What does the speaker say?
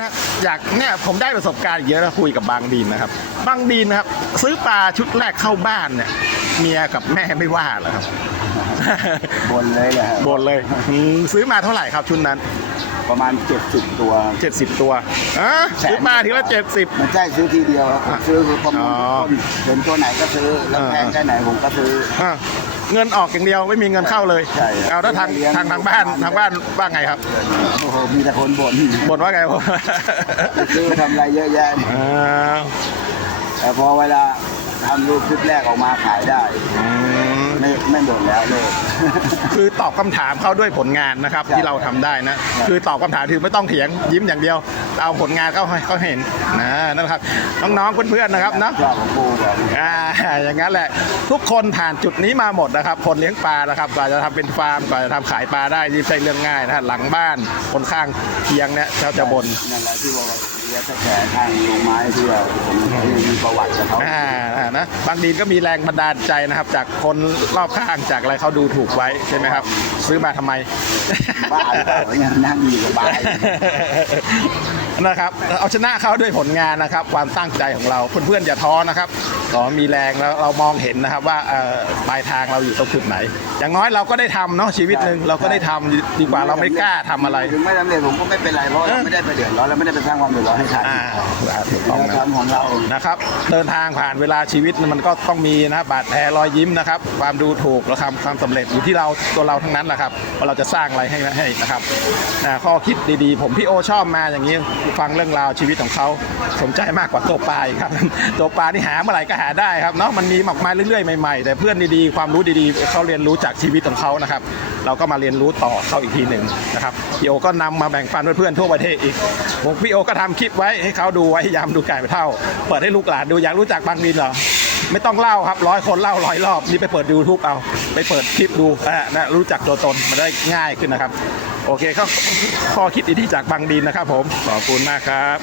นะอยากเนี่ยผมได้ประสบการณ์เยอะนะคุยกับบางดีนนะครับ บางดีนนะครับ ซื้อปลาชุดแรกเข้าบ้านเนี่ย เมียกับแม่ไม่ว่าเหรอครับ บนเลยแหละบนเลยอืมซื้อมาเท่าไหร่ครับชุดนั้น ประมาณ 70 ตัว 70 ตัวอะซื้อมาทีละ 70 มันใช่ซื้อทีเดียวครับผมซื้อคือประมูลอ๋อต้นเห็นตัวไหนก็ซื้อแล้วเออแพงแค่ไหนผมก็ซื้อ อะ เงินออกอย่างเดียวไม่มีเงินเข้าเลยใช่ครับเอาถ้าทางเลี้ยง ทางทางบ้านทางบ้านว่าไงครับโอ้โหมีแต่คนบ่นบ่นว่าไงผมไปซื้อทำอะไรเยอะแยะอ่าแต่พอเวลา ทำรูปชุดแรกออกมาขายได้อืมไม่ไม่บ่นแล้วเลย คือตอบคำถามเขาด้วยผลงานนะครับ ใช่ที่เราทำได้นะ คือตอบคำถามคือไม่ต้องเถียงยิ้มอย่างเดียว เอาผลงานเขาให้เขาเห็นนะนั่นแหละครับ น้องๆเพื่อนๆนะครับเนาะ ชอบของปูแบบอ่าอย่างนั้นแหละ ทุกคนผ่านจุดนี้มาหมดนะครับ คนเลี้ยงปลานะครับกว่าจะทำเป็นฟาร์มกว่าจะทำขายปลาได้นี่ไม่ใช่เรื่องง่ายนะฮะหลังบ้านคนข้างเคียงเนี่ยเขาจะบ่นนั่นแหละที่บอกว่า เรียกแขกข้างลงไม้ที่ว่าผมมีประวัติกับเขาอ่าอ่านะบางทีก็มีแรงบันดาลใจนะครับ จากคนรอบข้างจากอะไรเขาดูถูกไว้ใช่ไหมครับ ซื้อมาทำไม บ้าหรือเปล่าเนี่ยนั่งอยู่สบายนะครับเอาชนะเขาด้วยผลงานนะครับ ความตั้งใจของเราเพื่อนๆอย่าท้อนะครับ ขอมีแรงแล้วเรามองเห็นนะครับว่าเอ่อปลายทางเราอยู่ตรงจุดไหน อย่างน้อยเราก็ได้ทำเนาะชีวิตหนึ่งเราก็ได้ทำดีกว่าเราไม่กล้าทำอะไร ถึงไม่สำเร็จผมก็ไม่เป็นไรเพราะเราไม่ได้ไปเดือดร้อนเราไม่ได้ไปสร้างความเดือดร้อนให้ใครอ่าถูกต้องเรานะ ทำของเรา นะครับเดินทางผ่านเวลาชีวิตมันก็ต้องมีนะบาดแผลรอยยิ้มนะครับ ความดูถูกและความความสำเร็จอยู่ที่เราตัวเราทั้งนั้นแหละครับว่าเราจะสร้างอะไรให้ให้นะครับอ่าข้อคิดดีๆ ผมพี่โอชอบมาอย่างนี้ฟังเรื่องราวชีวิตของเขาสนใจมากกว่าตัวปลาอีกครับ ตัวปลาที่หาเมื่อไหร่ก็หาได้ครับเนาะมันมีมากมายเรื่อยๆใหม่ๆ แต่เพื่อนดีๆ ความรู้ดีๆเขาเรียนรู้จากชีวิตของเขานะครับ เราก็มาเรียนรู้ต่อเขาอีกทีหนึ่งนะครับพี่โอก็นำมาแบ่งปันเพื่อนๆทั่วประเทศอีกผมพี่โอก็ทำคลิปไว้ให้เขาดูไว้ยามดูไก่ไปเท่า เปิดให้ลูกหลานดูอยากรู้จักบางดินเหรอไม่ต้องเล่าครับร้อยคนเล่าร้อยรอบนี่ไปเปิดดูทูบเอา ไปเปิดคลิปดูอ่านะรู้จักตัวตนมันได้ง่ายขึ้นนะครับ โอเคก็ข้อคิดดีๆจากบางดินนะครับผมขอบคุณมากครับ